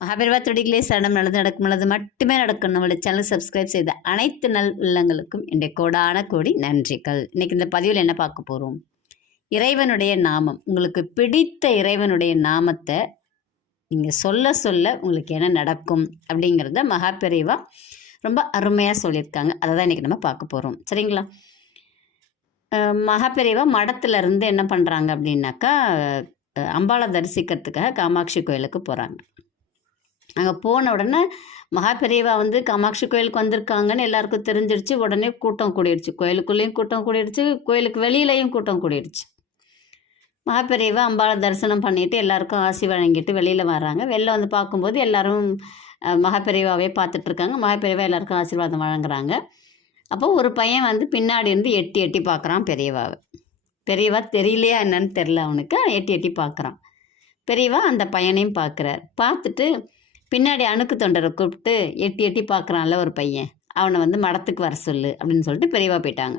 மகாபெரிவா துடிகளே சரணம் நல்லது நடக்கும். நல்லது மட்டுமே நடக்கும். நம்மளோட சேனல் சப்ஸ்கிரைப் செய்த அனைத்து நல் உள்ளங்களுக்கும் என்னுடைய கோடான கோடி நன்றிகள். இன்றைக்கி இந்த பதிவில் என்ன பார்க்க போகிறோம் இறைவனுடைய நாமம். உங்களுக்கு பிடித்த இறைவனுடைய நாமத்தை நீங்கள் சொல்ல சொல்ல உங்களுக்கு என்ன நடக்கும் அப்படிங்கிறத மகாபெரிவா ரொம்ப அருமையாக சொல்லியிருக்காங்க. அதை தான் இன்றைக்கி நம்ம பார்க்க போகிறோம் சரிங்களா? அஹ் மகாபெரிவா இருந்து என்ன பண்ணுறாங்க அப்படின்னாக்கா அம்பாளை தரிசிக்கிறதுக்காக காமாட்சி கோயிலுக்கு போகிறாங்க அங்கே போன உடனே மகாபெரியவா வந்து காமாட்சி கோயிலுக்கு வந்திருக்காங்கன்னு எல்லாருக்கும் தெரிஞ்சிருச்சு உடனே கூட்டம் கூடிடுச்சு. கோயிலுக்குள்ளேயும் கூட்டம் கூடிடுச்சு. கோயிலுக்கு வெளியிலையும் கூட்டம் கூடிடுச்சு. மகாபெரியவா அம்பாளை தரிசனம் பண்ணிட்டு எல்லாருக்கும் ஆசி வழங்கிட்டு வெளியில் வராங்க. வெளில வந்து பார்க்கும்போது எல்லாரும் மகாபெரியவாவே பார்த்துட்ருக்காங்க மகாபெரியவா எல்லாருக்கும் ஆசீர்வாதம் வழங்குறாங்க. அப்போ ஒரு பையன் வந்து பின்னாடி இருந்து எட்டி எட்டி பார்க்குறான் பெரியவாவை. பெரியவா தெரியலையா என்னன்னு தெரில அவனுக்கு. எட்டி எட்டி பார்க்குறான். பெரியவா அந்த பையனையும் பார்க்குறார். பார்த்துட்டு பின்னாடி அணுக்கு தொண்டரை கூப்பிட்டு எட்டி எட்டி பார்க்குறான்ல ஒரு பையன். அவனை வந்து மடத்துக்கு வர சொல்லு அப்படின்னு சொல்லிட்டு பெரியவா போயிட்டாங்க.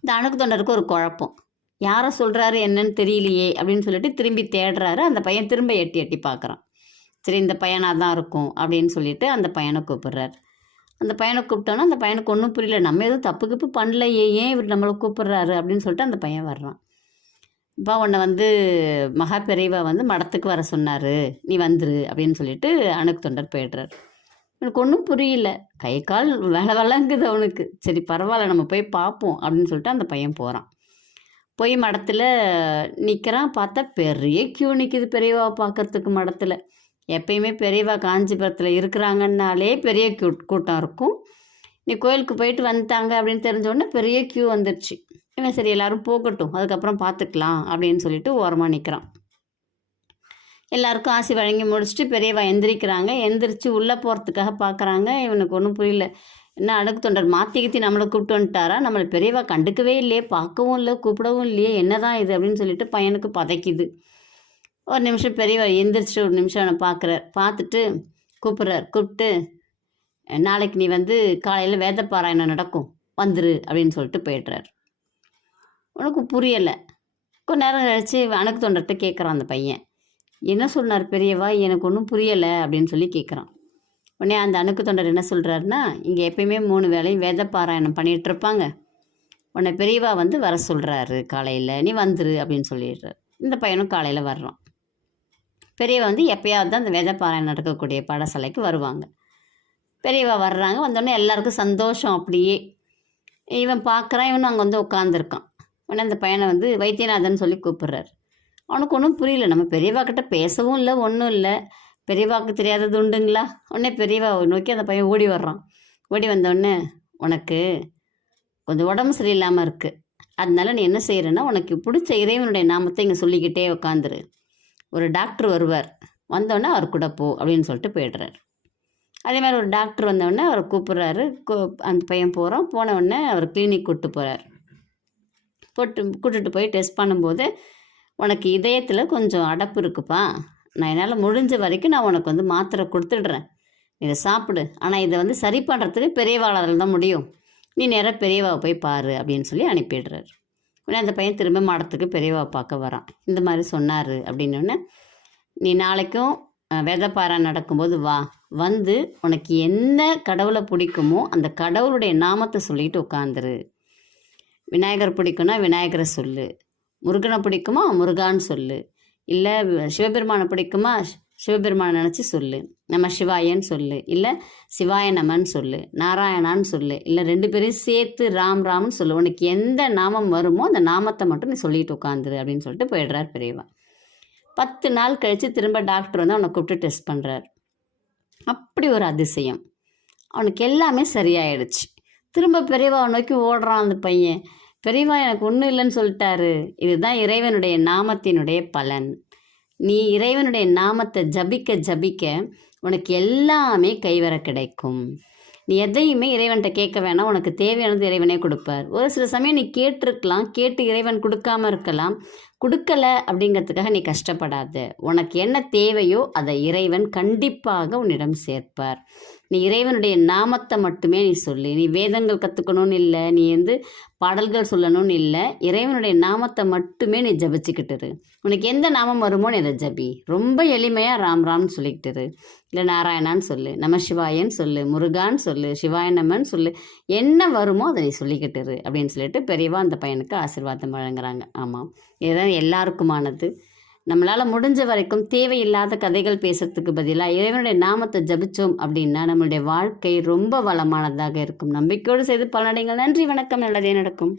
இந்த அணுக்கு தொண்டருக்கு ஒரு குழப்பம். யாரை சொல்கிறாரு என்னன்னு தெரியலையே அப்படின்னு சொல்லிட்டு திரும்பி தேடுறாரு. அந்த பையன் திரும்ப எட்டி எட்டி பார்க்குறான். சரி இந்த பையனாக தான் இருக்கும் அப்படின்னு சொல்லிட்டு அந்த பையனை கூப்பிடுறாரு. அந்த பையனை கூப்பிட்டோன்னா அந்த பையனுக்கு ஒன்றும் புரியல. நம்ம எதுவும் தப்பு கிப்பு பண்ணலையே ஏன் இவர் நம்மளை கூப்பிட்றாரு அப்படின்னு சொல்லிட்டு அந்த பையன் வர்றான். இப்போ உன்னை வந்து மகா பெரியவா வந்து மடத்துக்கு வர சொன்னார். நீ வந்துரு அப்படின்னு சொல்லிட்டு அணுக்கு தொண்டர் போயிடுறாரு. எனக்கு ஒன்றும் புரியல. கை கால் வேலை வளங்குது அவனுக்கு. சரி பரவாயில்ல நம்ம போய் பார்ப்போம் அப்படின்னு சொல்லிட்டு அந்த பையன் போகிறான் போய் மடத்தில் நிற்கிறான் பார்த்தா பெரிய கியூ நிற்கிது பெரியவா பார்க்கறதுக்கு மடத்தில். எப்பயுமே பெரியவா காஞ்சிபுரத்தில் இருக்கிறாங்கன்னாலே பெரிய கியூ கூட்டம் இருக்கும். நீ கோயிலுக்கு போயிட்டு வந்துட்டாங்க அப்படின்னு தெரிஞ்ச உடனே பெரிய கியூ வந்துடுச்சு இவன் சரி எல்லாரும் போகட்டும் அதுக்கப்புறம் பார்த்துக்கலாம் அப்படின்னு சொல்லிட்டு ஓரமாக நிற்கிறான் எல்லாருக்கும் ஆசி வழங்கி முடிச்சுட்டு பெரியவா எந்திரிக்கிறாங்க. எந்திரிச்சு உள்ளே போகிறதுக்காக பார்க்குறாங்க இவனுக்கு ஒன்றும் புரியல. என்ன அணுக்கு தொண்டர் மாற்றி கித்தி நம்மளை கூப்பிட்டு வந்துட்டாரா? நம்மளை பெரியவா கண்டுக்கவே இல்லையே பார்க்கவும் இல்லை கூப்பிடவும் இல்லையே என்னதான் இது அப்படின்னு சொல்லிட்டு பையனுக்கு பதைக்குது. ஒரு நிமிஷம் பெரியவா எந்திரிச்சு ஒரு நிமிஷம் அவனை பார்க்குறார் பார்த்துட்டு கூப்பிட்றார். கூப்பிட்டு நாளைக்கு நீ வந்து காலையில் வேத பாராயணம் நடக்கும். வந்துரு அப்படின்னு சொல்லிட்டு போயிடுறார். உனக்கு புரியலை. கொஞ்ச நேரம் கழிச்சு அணுக்கு தொண்டர்கிட்ட கேட்குறான் அந்த பையன். என்ன சொன்னார் பெரியவா? எனக்கு ஒன்றும் புரியலை அப்படின்னு சொல்லி கேட்குறான் உடனே அந்த அணுக்கு தொண்டர் என்ன சொல்கிறாருன்னா இங்கே எப்பயுமே மூணு வேளையும் வேத பாராயணம் பண்ணிகிட்டு இருப்பாங்க. உன்னை பெரியவா வந்து வர சொல்கிறாரு காலையில். நீ வந்துரு அப்படின்னு சொல்லிடுறாரு. இந்த பையனும் காலையில் வர்றான். பெரியவா வந்து எப்பயாவது தான் அந்த வேத பாராயணம் நடக்கக்கூடிய பாடசாலைக்கு வருவாங்க. பெரியவா வர்றாங்க. வந்தோடனே எல்லாருக்கும் சந்தோஷம் அப்படியே. இவன் பார்க்குறான் இவன் அங்கே வந்து உட்காந்துருக்கான் உடனே அந்த பையனை வந்து வைத்தியநாதன் சொல்லி கூப்பிட்றாரு. அவனுக்கு ஒன்றும் புரியல. நம்ம பெரியவாக்கிட்ட பேசவும் இல்லை ஒன்றும் இல்லை. பெரியவாக்கு தெரியாதது உண்டுங்களா? உடனே பெரியவா நோக்கி அந்த பையன் ஓடி வர்றான். ஓடி வந்தோடனே உனக்கு கொஞ்சம் உடம்பு சரியில்லாமல் இருக்குது அதனால நீ என்ன செய்கிறேன்னா உனக்கு பிடிச்ச இறைவனுடைய நாமத்தை இங்கே சொல்லிக்கிட்டே உட்காந்துரு ஒரு டாக்டர் வருவார். வந்தோடனே அவர் கூட போ அப்படின்னு சொல்லிட்டு போயிடுறாரு. அதே மாதிரி ஒரு டாக்டர் வந்தோடனே அவரை கூப்பிட்றாரு. அந்த பையன் போகிறோம் போன உடனே அவர் கிளினிக் கூப்பிட்டு போகிறார் போட்டு கூட்டுட்டு போய் டெஸ்ட் பண்ணும்போது உனக்கு இதயத்தில் கொஞ்சம் அடப்பு இருக்குப்பா. நான் என்னால் முடிஞ்ச வரைக்கும் நான் உனக்கு வந்து மாத்திரை கொடுத்துடுறேன். இதை சாப்பிடு. ஆனால் இதை வந்து சரி பண்ணுறதுக்கு பெரியவாளால் தான் முடியும். நீ நேராக பெரியவாவை போய் பாரு அப்படின்னு சொல்லி அனுப்பிடுறாரு. உடனே அந்த பையன் திரும்ப மாடத்துக்கு பெரியவாவை பார்க்க வரான். இந்த மாதிரி சொன்னார் அப்படின்னோடனே நீ நாளைக்கும் அஹ், நடக்கும்போது வா. வந்து உனக்கு என்ன கடவுளை பிடிக்குமோ அந்த கடவுளுடைய நாமத்தை சொல்லிட்டு உட்காந்துரு. விநாயகர் பிடிக்கும்னா விநாயகரை சொல்லு. முருகனை பிடிக்குமா? முருகான்னு சொல்லு. இல்லை சிவபெருமானை பிடிக்குமா? சிவபெருமானை நினச்சி சொல்லு. நம்ம சிவாயன்னு சொல்லு. இல்லை சிவாய நமன்னு சொல்லு. நாராயணான்னு சொல்லு. இல்லை ரெண்டு பேரையும் சேர்த்து ராம் ராம்னு சொல்லு. உனக்கு எந்த நாமம் வருமோ அந்த நாமத்தை மட்டும் நீ சொல்லிட்டு உட்காந்துரு அப்படின்னு சொல்லிட்டு போயிடுறார் பெரியவா. பத்து நாள் கழித்து திரும்ப டாக்டர் வந்து அவனை கூப்பிட்டு டெஸ்ட் பண்ணுறார் அப்படி ஒரு அதிசயம். அவனுக்கு எல்லாமே சரியாயிடுச்சு. திரும்ப பெரியவாவை நோக்கி ஓடுறான் அந்த பையன். பெரியவா எனக்கு ஒன்றும் இல்லைன்னு சொல்லிட்டாரு. இதுதான் இறைவனுடைய நாமத்தினுடைய பலன். நீ இறைவனுடைய நாமத்தை ஜபிக்க ஜபிக்க உனக்கு எல்லாமே கைவர கிடைக்கும். நீ எதையுமே இறைவன்கிட்ட கேட்க வேணாம். உனக்கு தேவையானது இறைவனே கொடுப்பார். ஒரு சில சமயம் நீ கேட்டிருக்கலாம். கேட்டு இறைவன் கொடுக்காம இருக்கலாம். கொடுக்கல அப்படிங்கிறதுக்காக நீ கஷ்டப்படாத. உனக்கு என்ன தேவையோ அதை இறைவன் கண்டிப்பாக உன்னிடம் சேர்ப்பார். நீ இறைவனுடைய நாமத்தை மட்டுமே நீ சொல்லு. நீ வேதங்கள் கற்றுக்கணும்னு இல்லை நீ வந்து பாடல்கள் சொல்லணும்னு இல்லை. இறைவனுடைய நாமத்தை மட்டுமே நீ ஜபிச்சுக்கிட்டு இரு. உனக்கு எந்த நாமம் வருமோ நீ அதை ஜபி. ரொம்ப எளிமையாக ராம் ராம்னு சொல்லிக்கிட்டு இரு. இல்லை நாராயணான்னு சொல்லு நம சிவாயன்னு சொல்லு முருகான்னு சொல்லு சிவாய சொல்லு. என்ன வருமோ அதை நீ சொல்லிக்கிட்டு இரு அப்படின்னு சொல்லிட்டு பெரியவா அந்த பையனுக்கு ஆசீர்வாதம் வழங்குறாங்க. ஆமாம் நேரம் எல்லாருக்குமானது. நம்மளால் முடிஞ்ச வரைக்கும் தேவையில்லாத கதைகள் பேசுறதுக்கு பதிலாக இறைவனுடைய நாமத்தை ஜபிச்சோம் அப்படின்னா நம்மளுடைய வாழ்க்கை ரொம்ப வளமானதாக இருக்கும். நம்பிக்கையோடு செய்து பலனடைங்கள். நன்றி வணக்கம். நல்லதே நடக்கும்.